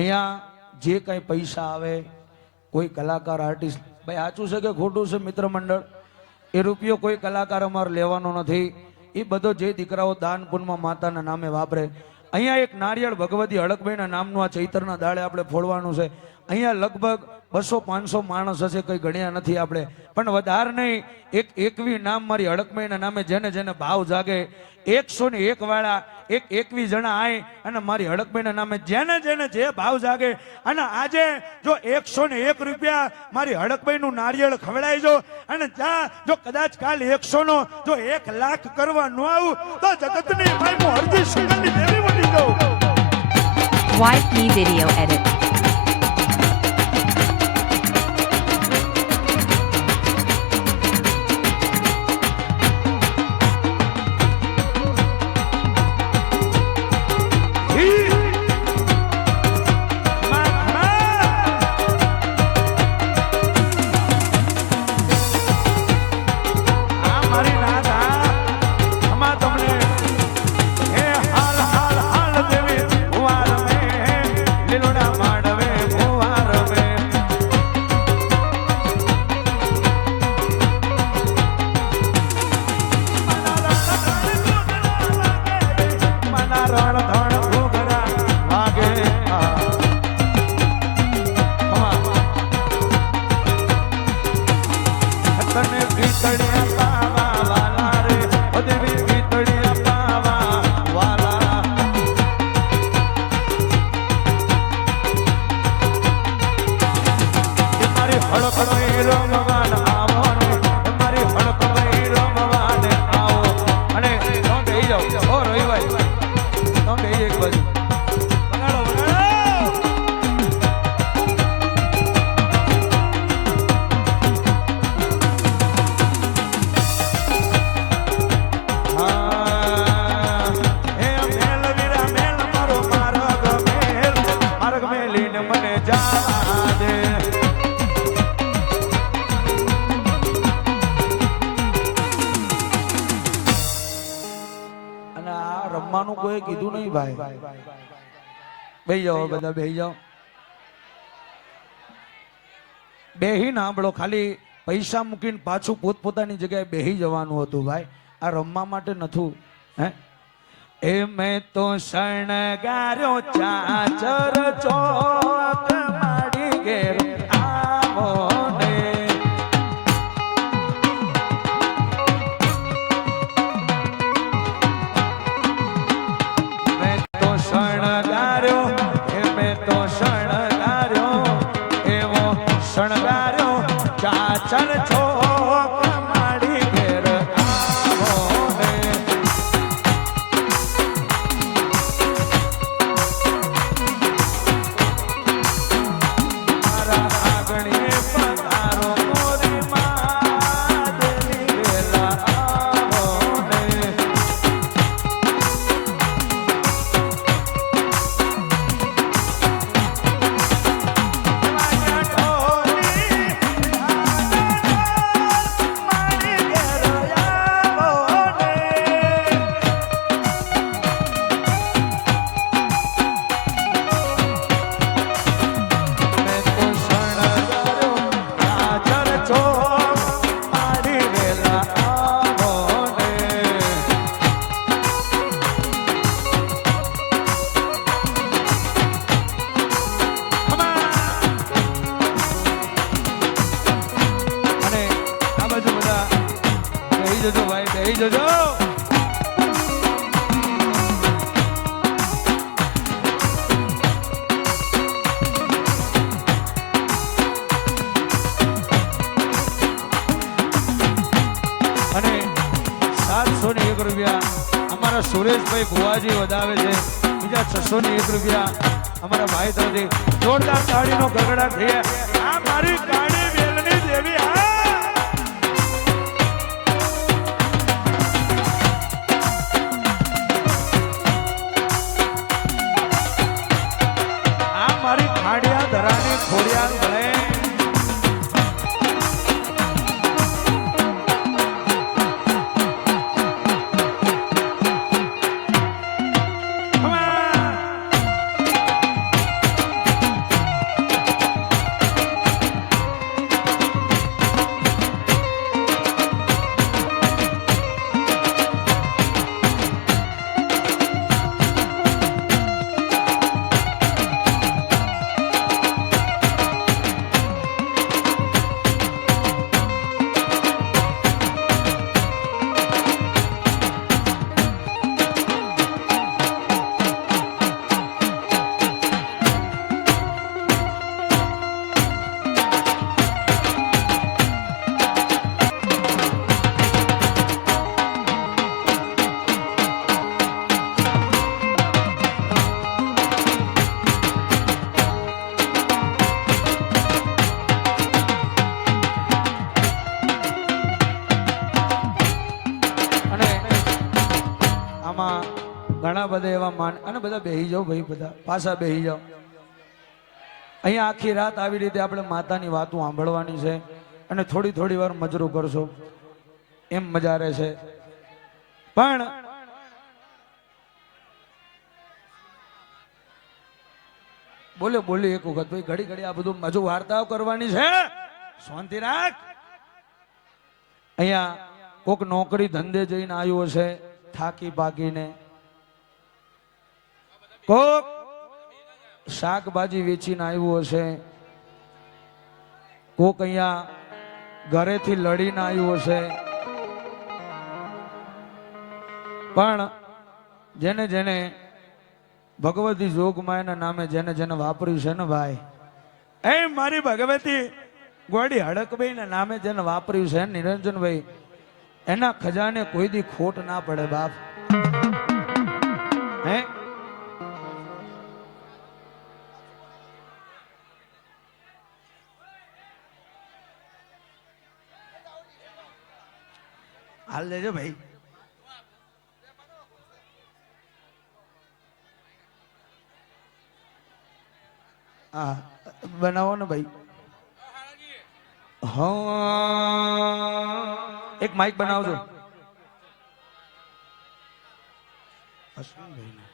અહીંયા જે કંઈ પૈસા આવે કોઈ કલાકાર આર્ટિસ્ટ, ભાઈ સાચું છે કે ખોટું છે મિત્ર મંડળ, એ રૂપિયો કોઈ કલાકાર અમારે લેવાનો નથી. એ બધો જે દીકરાઓ દાન પુણ્યમાં માતાના નામે વાપરે. અહીંયા એક નારિયેળ ભગવતી હડકભાઈના નામનું આ ચૈતરના દાડે આપણે ફોડવાનું છે. અહીંયા લગભગ 200-500 માણસ હશે, કઈ ગણ્યા નથી આપણે, પણ વધારે નહીં. એકવી નામ મારી હડકભાઈના નામે જેને જેને ભાવ જાગે, 101 વાળા 21 જણા આય અને મારી હડકભાઈના નામે જેને જેને જે ભાવ જાગે. અને આજે જો 101 રૂપિયા મારી હડકભાઈનું નારિયેળ ખવડાય જો, અને જો કદાચ કાલ 100 નો જો 1 લાખ કરવા ન આવું તો જગતની ભાઈ હું હરજી સુગંધી દેવી બની જાઉં. YP video edit. રમવાનું કોઈ કીધું નહીં ભાઈ. બેહી જાઓ બધા, બેહી જાઓ, બેહી ના સાંભળો. ખાલી પૈસા મૂકીને પાછું પોતપોતાની જગ્યાએ બેહી જવાનું હતું ભાઈ. આ રમવા માટે નથું. હે એ મેં તો શણગાર્યો ચાચર ચોક માડી ઘેર આવો ને. મેં તો શણગાર્યો, મેં તો શણગાર્યો, એવો શણગાર્યો ચાચર ચોક માડી ઘેર આવો ને. જજો ભાઈ, બેહી જજો. અને 701 રૂપિયા અમારા સુરેશભાઈ ભુવાજી વધાવે છે. બીજા 601 રૂપિયા અમારા ભાઈ તરફથી જોરદાર તાળીનો ગગડાટ થયા. આ મારી કાળી વેલની દેવી. ખોડિયાર ભલે બધા એવા માન અને બધા બેહી જાઓ ભાઈ, બધા પાછા બેહી જાઓ. અહીંયા આખી રાત આવી રીતે આપણે માતાની વાતો સાંભળવાની છે અને થોડી થોડી વાર મજરું કરશો એમ મજા રહે છે. પણ બોલે એક વખત ભાઈ, ઘડી ઘડી આ બધું મજુ વાર્તાઓ કરવાની છે, શાંતિ રાખ. અહીંયા કોક નોકરી ધંધે જઈને આવ્યો છે થાકી પાકીને, કોક શાકભાજી વેચીને આવ્યો હશે, કોક અહીંયા ઘરેથી લડીને આવ્યો હશે. પણ જેને જેને ભગવતી જોગમાયાના નામે જેને જેને વાપર્યું છે ને ભાઈ, એ મારી ભગવતી ગોડી હડકભાઈ ના નામે જેને વાપર્યું છે નિરંજનભાઈ, એના ખજાને કોઈ દી ખોટ ના પડે બાપ. હે હાલ લેજો ભાઈ. હા બનાવો ને ભાઈ. હા એક માઇક બનાવજો અશ્વિનભાઈ.